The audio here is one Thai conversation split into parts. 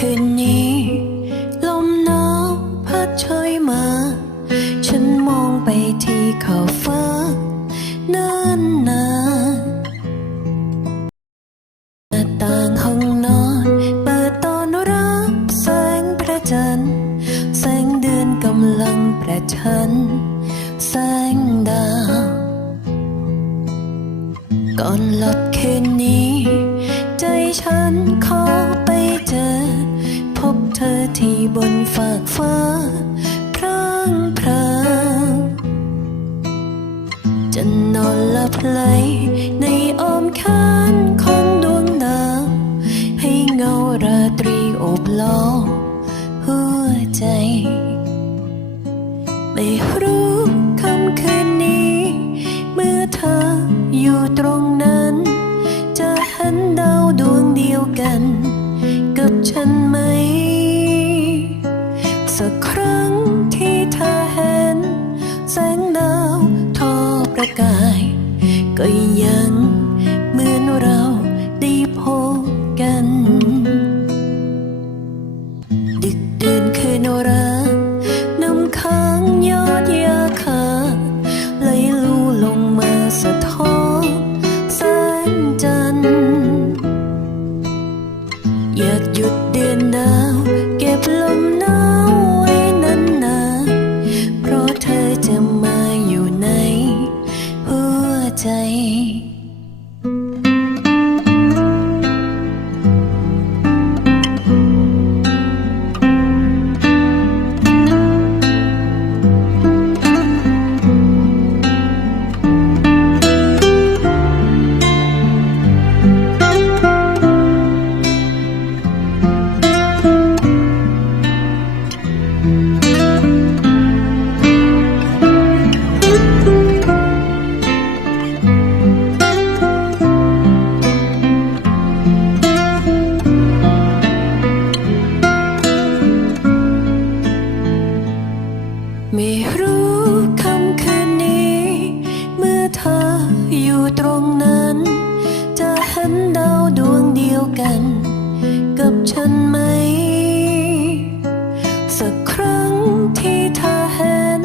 คืนนี้ ลมหนาวพัดช่อยมา ฉันมองไปที่ขอบฟ้านั่นนหน้าต่างห้องนอนเปิดตอนรับแสงพระจันทร์ แสงเดืนกำลังประชัน แสงดาว ก่อนหลับคืนนี้ ใจฉันขอ เธอที่บนฟากฟ้า พรางพรางจะนอนหลับไหลในอ้อมแขนของดวงดาวให้เงาราตรีโอบล้อมหัวใจ ไม่รู้คำคืนนี้ เมื่อเธออยู่ตรงนั้น จะเห็นดาวดวงเดียวกัน กับฉันไหม สักครั้งที่เธอเห็น แสงดาวทอประกาย ก็ยัง กับฉันไหม สักครั้งที่เธอเห็น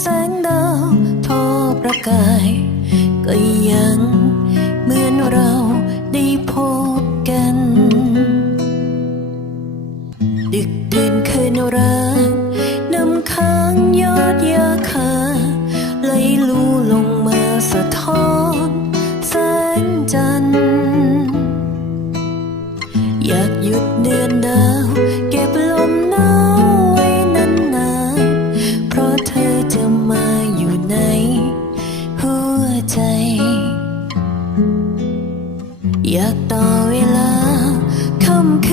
แสงดาวทอประกาย ก็ยังเหมือนเราได้พบ อยากหยุดเดือนดาวเก็บลมหนาวไว้นานๆเพราะเธอจะมาอยู่ในหัวใจ อยากต่อเวลาคำ